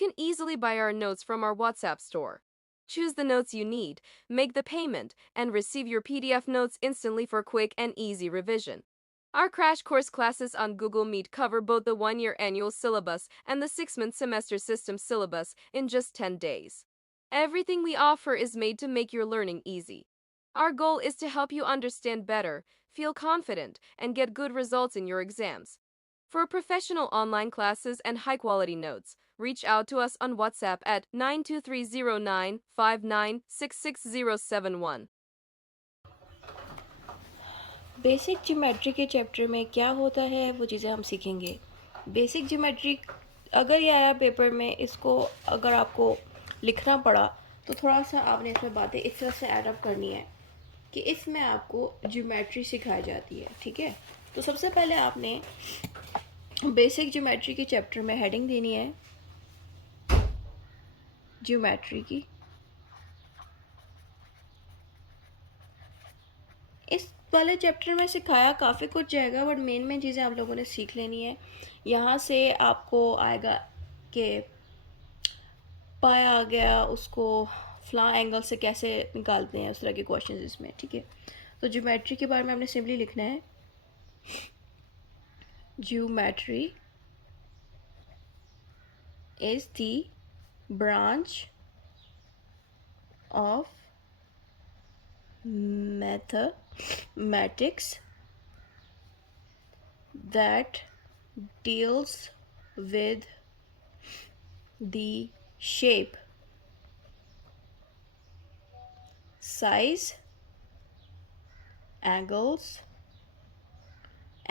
can easily buy our notes from our WhatsApp store. Choose the notes you need, make the payment, and receive your PDF notes instantly for quick and easy revision. Our crash course classes on Google Meet cover both the 1-year annual syllabus and the 6-month semester system syllabus in just 10 days. Everything we offer is made to make your learning easy. Our goal is to help you understand better, feel confident, and get good results in your exams. For professional online classes and high quality notes, reach out to us on WhatsApp at 9230959666071. Basic geometry के chapter में क्या होता है वो चीज़ें हम सीखेंगे। Basic geometry अगर ये आया पेपर में, इसको अगर आपको लिखना पड़ा तो थोड़ा सा आपने इसमें बातें इस तरह से ऐड अप करनी है कि इसमें आपको ज्योमेट्री सिखाई जाती है। ठीक है, तो सबसे पहले आपने बेसिक ज्योमेट्री के चैप्टर में हेडिंग देनी है ज्योमेट्री की। इस वाले चैप्टर में सिखाया काफ़ी कुछ जाएगा, बट मेन चीज़ें आप लोगों ने सीख लेनी है। यहाँ से आपको आएगा कि पाई आ गया, उसको फ्ला एंगल से कैसे निकालते हैं, उस तरह के क्वेश्चन इसमें। ठीक है, तो ज्योमेट्री के बारे में आपने सिंपली लिखना है geometry is the branch of mathematics that deals with the shape, size, angles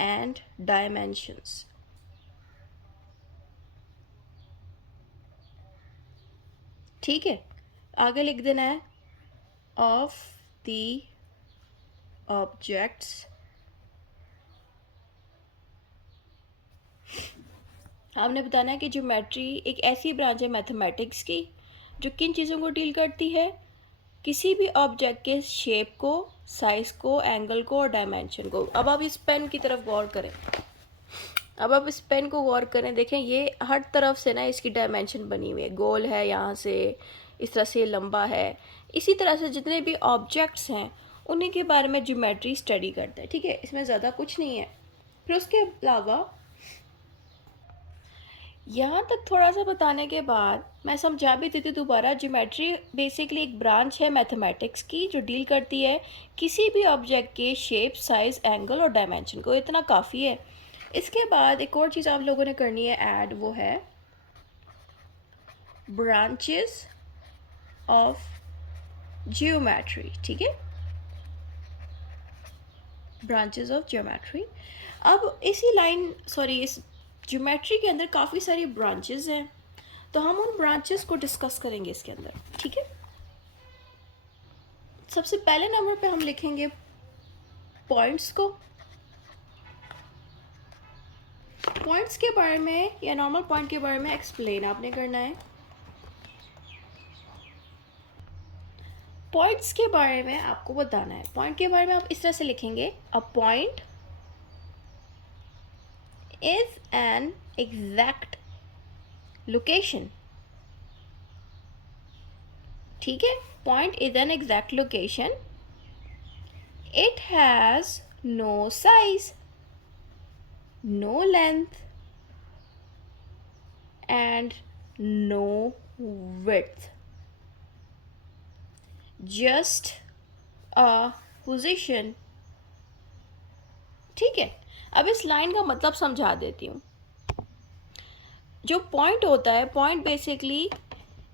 and dimensions. ठीक है, आगे लिख देना है of the objects आपने बताना है कि ज्योमेट्री एक ऐसी ब्रांच है मैथमेटिक्स की जो किन चीज़ों को डील करती है, किसी भी ऑब्जेक्ट के शेप को, साइज को, एंगल को और डायमेंशन को। अब आप इस पेन की तरफ गौर करें, अब आप इस पेन को गौर करें, देखें ये हर तरफ से ना इसकी डायमेंशन बनी हुई है, गोल है, यहाँ से इस तरह से लंबा है। इसी तरह से जितने भी ऑब्जेक्ट्स हैं उन्हीं के बारे में ज्योमेट्री स्टडी करता है। ठीक है, इसमें ज़्यादा कुछ नहीं है। फिर उसके अलावा यहाँ तक थोड़ा सा बताने के बाद मैं समझा भी देती दोबारा, ज्योमेट्री बेसिकली एक ब्रांच है मैथमेटिक्स की जो डील करती है किसी भी ऑब्जेक्ट के शेप, साइज, एंगल और डायमेंशन को। इतना काफ़ी है। इसके बाद एक और चीज़ आप लोगों ने करनी है ऐड, वो है ब्रांचेस ऑफ ज्योमेट्री। ठीक है, ब्रांचेस ऑफ ज्योमेट्री। अब इसी इस ज्योमेट्री के अंदर काफ़ी सारी ब्रांचेस हैं, तो हम उन ब्रांचेस को डिस्कस करेंगे इसके अंदर। ठीक है, सबसे पहले नंबर पे हम लिखेंगे पॉइंट्स को। पॉइंट्स के बारे में या नॉर्मल पॉइंट के बारे में एक्सप्लेन आपने करना है। पॉइंट्स के बारे में आपको बताना है। पॉइंट के बारे में आप इस तरह से लिखेंगे, a point is an exact location। ठीक है, point is an exact location, it has no size, no length and no width, just a position। ठीक है, अब इस लाइन का मतलब समझा देती हूँ। जो पॉइंट होता है, पॉइंट बेसिकली,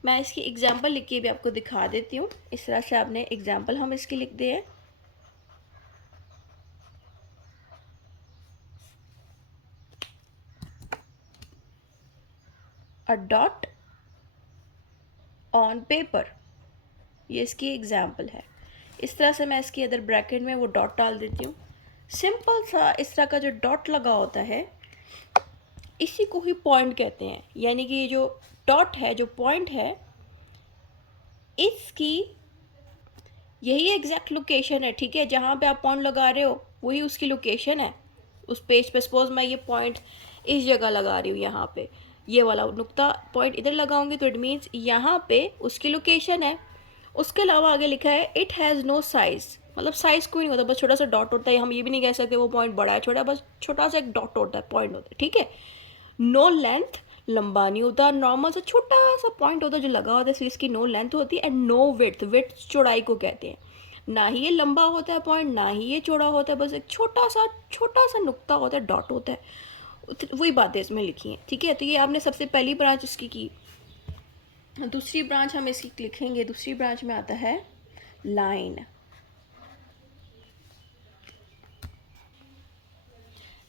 मैं इसकी एग्जांपल लिख के भी आपको दिखा देती हूँ। इस तरह से आपने एग्जांपल हम इसकी लिख दिए हैं। अ डॉट ऑन पेपर, ये इसकी एग्जांपल है। इस तरह से मैं इसके अंदर ब्रैकेट में वो डॉट डाल देती हूँ। सिंपल सा इस तरह का जो डॉट लगा होता है इसी को ही पॉइंट कहते हैं। यानी कि ये जो डॉट है, जो पॉइंट है, इसकी यही एग्जैक्ट लोकेशन है। ठीक है, जहाँ पे आप पॉइंट लगा रहे हो वही उसकी लोकेशन है उस पेज पे। सपोज मैं ये पॉइंट इस जगह लगा रही हूँ यहाँ पे, ये वाला नुक्ता पॉइंट इधर लगाऊंगी तो इट मीन्स यहाँ पे उसकी लोकेशन है। उसके अलावा आगे लिखा है इट हैज़ नो साइज, मतलब साइज कोई नहीं होता, बस छोटा सा डॉट होता है। हम ये भी नहीं कह सकते वो पॉइंट बड़ा है छोटा है, बस छोटा सा एक डॉट होता है, पॉइंट होता है, ठीक है। नो लेंथ, लंबा नहीं होता, नॉर्मल सा छोटा सा पॉइंट होता है जो लगा होता है, इसलिए इसकी नो लेंथ होती है। एंड नो विड्थ, विड्थ चौड़ाई को कहते हैं। ना ही ये लंबा होता है पॉइंट, ना ही ये चौड़ा होता है, बस एक छोटा सा नुक्ता होता है, डॉट होता है। वही बातें इसमें लिखी हैं, ठीक है। तो ये आपने सबसे पहली ब्रांच इसकी की। दूसरी ब्रांच हम इसकी लिखेंगे, दूसरी ब्रांच में आता है लाइन।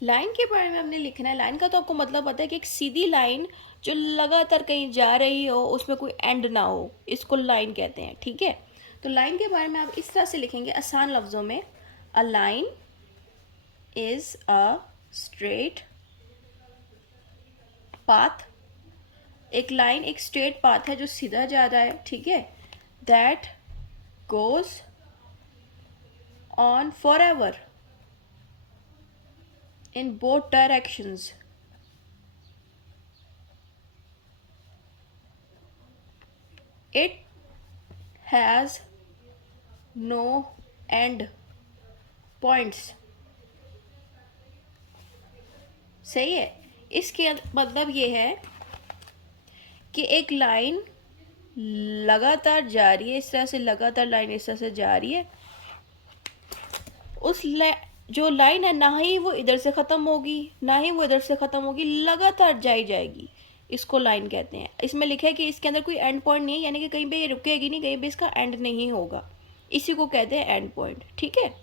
लाइन के बारे में हमने लिखना है। लाइन का तो आपको मतलब पता है कि एक सीधी लाइन जो लगातार कहीं जा रही हो, उसमें कोई एंड ना हो, इसको लाइन कहते हैं, ठीक है। तो लाइन के बारे में आप इस तरह से लिखेंगे आसान लफ्ज़ों में, a line is a straight path. एक लाइन एक स्ट्रेट पाथ है जो सीधा जा रहा है, ठीक है। That goes on for ever in both directions. It has no end points. सही है। इसके मतलब ये है कि एक लाइन लगातार जा रही है, इस तरह से लगातार लाइन इस तरह से जा रही है। उस जो लाइन है ना ही वो इधर से ख़त्म होगी ना ही वो इधर से ख़त्म होगी, लगातार जाई जाएगी, इसको लाइन कहते हैं। इसमें लिखा है कि इसके अंदर कोई एंड पॉइंट नहीं है, यानी कि कहीं पे ये रुकेगी नहीं, कहीं पे इसका एंड नहीं होगा, इसी को कहते हैं एंड पॉइंट, ठीक है।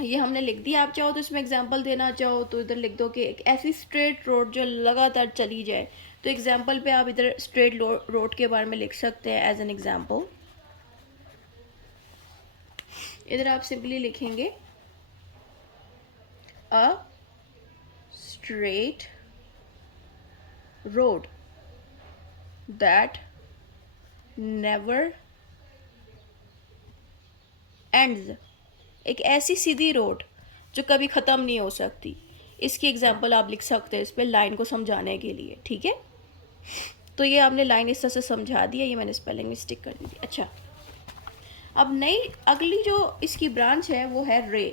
ये हमने लिख दिया। आप चाहो तो इसमें एग्जांपल देना चाहो तो इधर लिख दो कि एक ऐसी स्ट्रेट रोड जो लगातार चली जाए। तो एग्जांपल पे आप इधर स्ट्रेट रोड के बारे में लिख सकते हैं एज एन एग्जांपल। इधर आप सिंपली लिखेंगे a straight road that never ends. एक ऐसी सीधी रोड जो कभी ख़त्म नहीं हो सकती। इसकी एग्जांपल आप लिख सकते हैं इस पर लाइन को समझाने के लिए, ठीक है। तो ये आपने लाइन इस तरह से समझा दी है, ये मैंने स्पेलिंग मिस्टेक कर दी थी। अच्छा, अब नई अगली जो इसकी ब्रांच है वो है रे।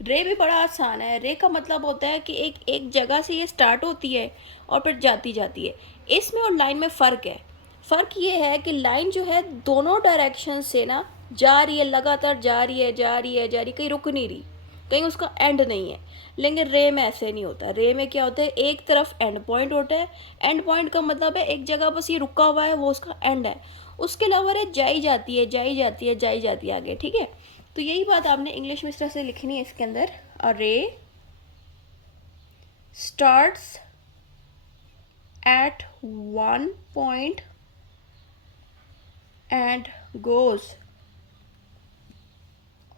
रे भी बड़ा आसान है। रे का मतलब होता है कि एक जगह से ये स्टार्ट होती है और फिर जाती जाती है। इसमें और लाइन में फ़र्क है। फ़र्क ये है कि लाइन जो है दोनों डायरेक्शन से ना जा रही है, लगातार जा रही है, कहीं रुक नहीं रही, कहीं उसका एंड नहीं है। लेकिन रे में ऐसे नहीं होता। रे में क्या होता है, एक तरफ एंड पॉइंट होता है। एंड पॉइंट का मतलब है एक जगह बस ये रुका हुआ है, वो उसका एंड है। उसके अलावा रे जाई जाती है आगे, ठीक है। तो यही बात आपने इंग्लिश में इस तरह से लिखनी है इसके अंदर, अ रे starts at one point and goes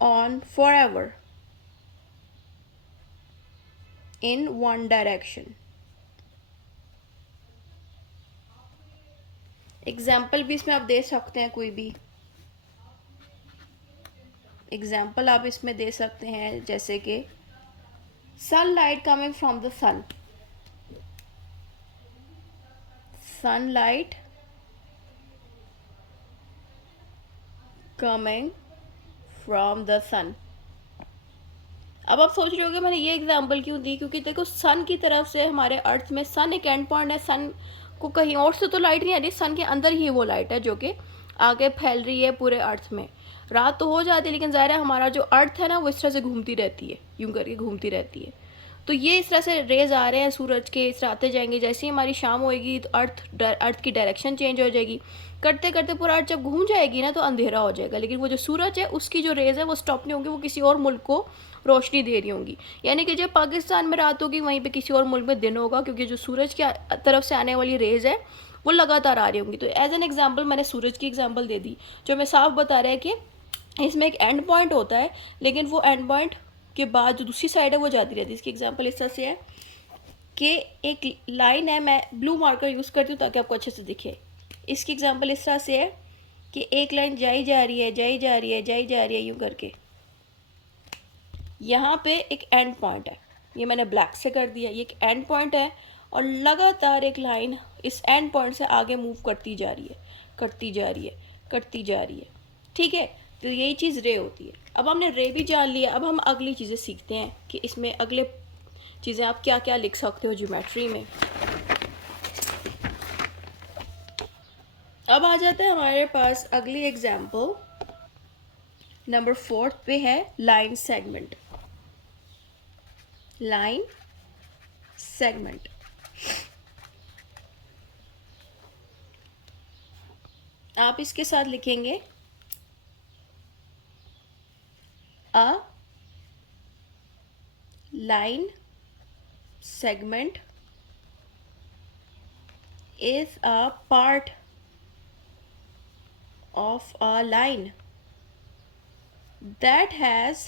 on forever in one direction. Example भी इसमें आप दे सकते हैं, कोई भी एग्जाम्पल आप इसमें दे सकते हैं, जैसे कि sunlight coming from the sun. Sunlight coming from the sun. अब आप सोच रहे होगे मैंने ये एग्जांपल क्यों दी, क्योंकि देखो सन की तरफ से हमारे अर्थ में सन एक एंड पॉइंट है। सन को कहीं और से तो लाइट नहीं आ रही, सन के अंदर ही वो लाइट है जो कि आगे फैल रही है पूरे अर्थ में। रात तो हो जाती है लेकिन ज़ाहिर है हमारा जो अर्थ है ना वो इस तरह से घूमती रहती है, यूं करके घूमती रहती है। तो ये इस तरह से रेज आ रहे हैं सूरज के, इस तरह आते जाएंगे। जैसे ही हमारी शाम होएगी तो अर्थ की डायरेक्शन चेंज हो जाएगी। करते करते पूरा अर्थ जब घूम जाएगी ना तो अंधेरा हो जाएगा, लेकिन वो जो सूरज है उसकी जो रेज है वो स्टॉप नहीं होंगी, वो किसी और मुल्क को रोशनी दे रही होंगी। यानी कि जब पाकिस्तान में रात होगी वहीं पे किसी और मुल्क में दिन होगा, क्योंकि जो सूरज की तरफ से आने वाली रेज है वो लगातार आ रही होंगी। तो एज एन एग्जाम्पल मैंने सूरज की एग्जाम्पल दे दी, जो हमें साफ बता रहा है कि इसमें एक एंड पॉइंट होता है, लेकिन वो एंड पॉइंट के बाद जो दूसरी साइड है वो जाती रहती है। इसकी एग्जाम्पल इस तरह से है कि एक लाइन है, मैं ब्लू मार्कर यूज़ करती हूँ ताकि आपको अच्छे से दिखे। इसकी एग्जाम्पल इस तरह से है कि एक लाइन जाई जा रही है यूँ करके, यहाँ पे एक एंड पॉइंट है, ये मैंने ब्लैक से कर दिया, ये एक एंड पॉइंट है और लगातार एक लाइन इस एंड पॉइंट से आगे मूव करती जा रही है, करती जा रही है, करती जा रही है। ठीक है, तो यही चीज़ रे होती है। अब हमने रे भी जान लिया, अब हम अगली चीज़ें सीखते हैं कि इसमें अगले चीज़ें आप क्या क्या लिख सकते हो ज्योमेट्री में। अब आ जाता है हमारे पास अगली एग्जाम्पल, नंबर 4 पे है लाइन सेगमेंट। लाइन सेगमेंट, आप इसके साथ लिखेंगे a line segment is a part of a line that has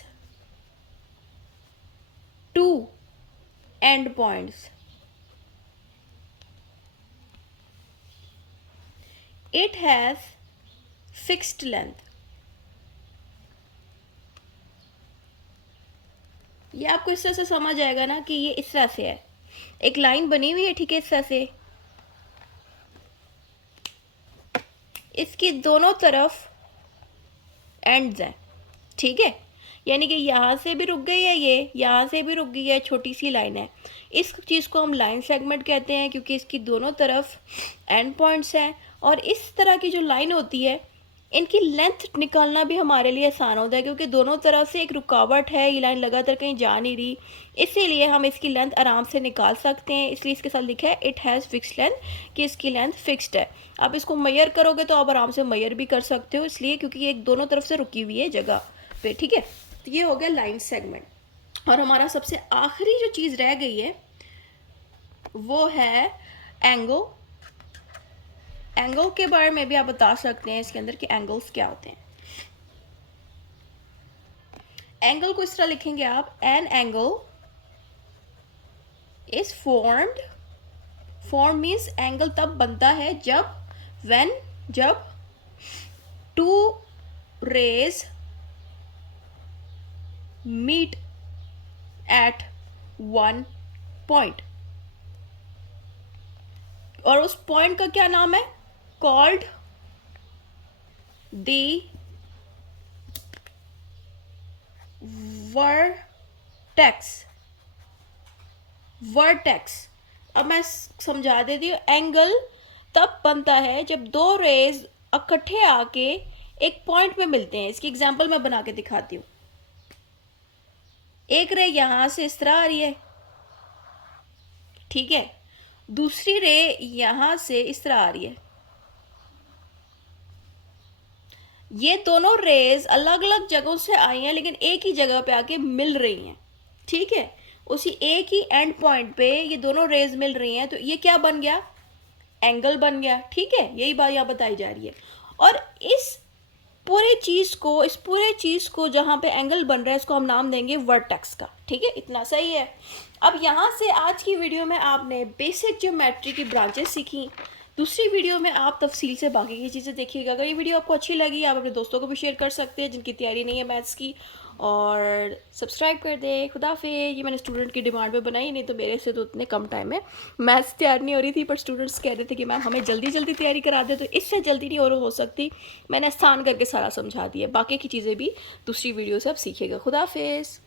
two endpoints. It has fixed length. ये आपको इस तरह से समझ आएगा ना कि ये इस तरह से है, एक लाइन बनी हुई है, ठीक है, इस तरह से, इसकी दोनों तरफ एंड्स हैं, ठीक है, यानी कि यहाँ से भी रुक गई है, ये यहाँ से भी रुक गई है, छोटी सी लाइन है। इस चीज़ को हम लाइन सेगमेंट कहते हैं क्योंकि इसकी दोनों तरफ एंड पॉइंट्स हैं। और इस तरह की जो लाइन होती है, इनकी लेंथ निकालना भी हमारे लिए आसान होता है क्योंकि दोनों तरफ से एक रुकावट है, ये लाइन लगातार कहीं जा नहीं रही, इसीलिए हम इसकी लेंथ आराम से निकाल सकते हैं। इसलिए इसके साथ लिखा है इट हैज़ फिक्स्ड लेंथ, कि इसकी लेंथ फिक्स्ड है। आप इसको मेजर करोगे तो आप आराम से मेजर भी कर सकते हो, इसलिए क्योंकि ये दोनों तरफ से रुकी हुई है जगह पे, ठीक है। तो ये हो गया लाइन सेगमेंट। और हमारा सबसे आखिरी जो चीज़ रह गई है वो है एंगल। एंगल के बारे में भी आप बता सकते हैं इसके अंदर कि एंगल्स क्या होते हैं। एंगल को इस तरह लिखेंगे आप, an angle is formed, form means angle तब बनता है जब two rays meet at one point. और उस पॉइंट का क्या नाम है? Called the vertex. वर्टेक्स, अब मैं समझा देती हूँ। एंगल तब बनता है जब दो रेज इकट्ठे आके एक पॉइंट पे मिलते हैं। इसकी एग्जांपल मैं बना के दिखाती हूँ। एक रे यहां से इस तरह आ रही है, ठीक है, दूसरी रे यहां से इस तरह आ रही है। ये दोनों रेज अलग अलग जगहों से आई हैं लेकिन एक ही जगह पे आके मिल रही हैं, ठीक है, उसी एक ही एंड पॉइंट पे ये दोनों रेज मिल रही हैं, तो ये क्या बन गया? एंगल बन गया, ठीक है। यही बात यहाँ बताई जा रही है। और इस पूरे चीज़ को जहाँ पे एंगल बन रहा है, इसको हम नाम देंगे वर्टेक्स का, ठीक है। इतना सही है। अब यहाँ से आज की वीडियो में आपने बेसिक ज्योमेट्री की ब्रांचेस सीखी। दूसरी वीडियो में आप तफसील से बाकी की चीज़ें देखिएगा। अगर ये वीडियो आपको अच्छी लगी, आप अपने दोस्तों को भी शेयर कर सकते हैं जिनकी तैयारी नहीं है मैथ्स की, और सब्सक्राइब कर दें। खुदा हाफिज़। ये मैंने स्टूडेंट की डिमांड पे बनाई, नहीं तो मेरे से तो उतने कम टाइम में मैथ्स तैयार नहीं हो रही थी, पर स्टूडेंट्स कह रहे थे कि मैम हमें जल्दी जल्दी तैयारी करा दे, तो इससे जल्दी नहीं और हो सकती। मैंने आसान करके सारा समझा दिया। बाकी की चीज़ें भी दूसरी वीडियो से आप सीखिएगा। खुदा हाफिज़।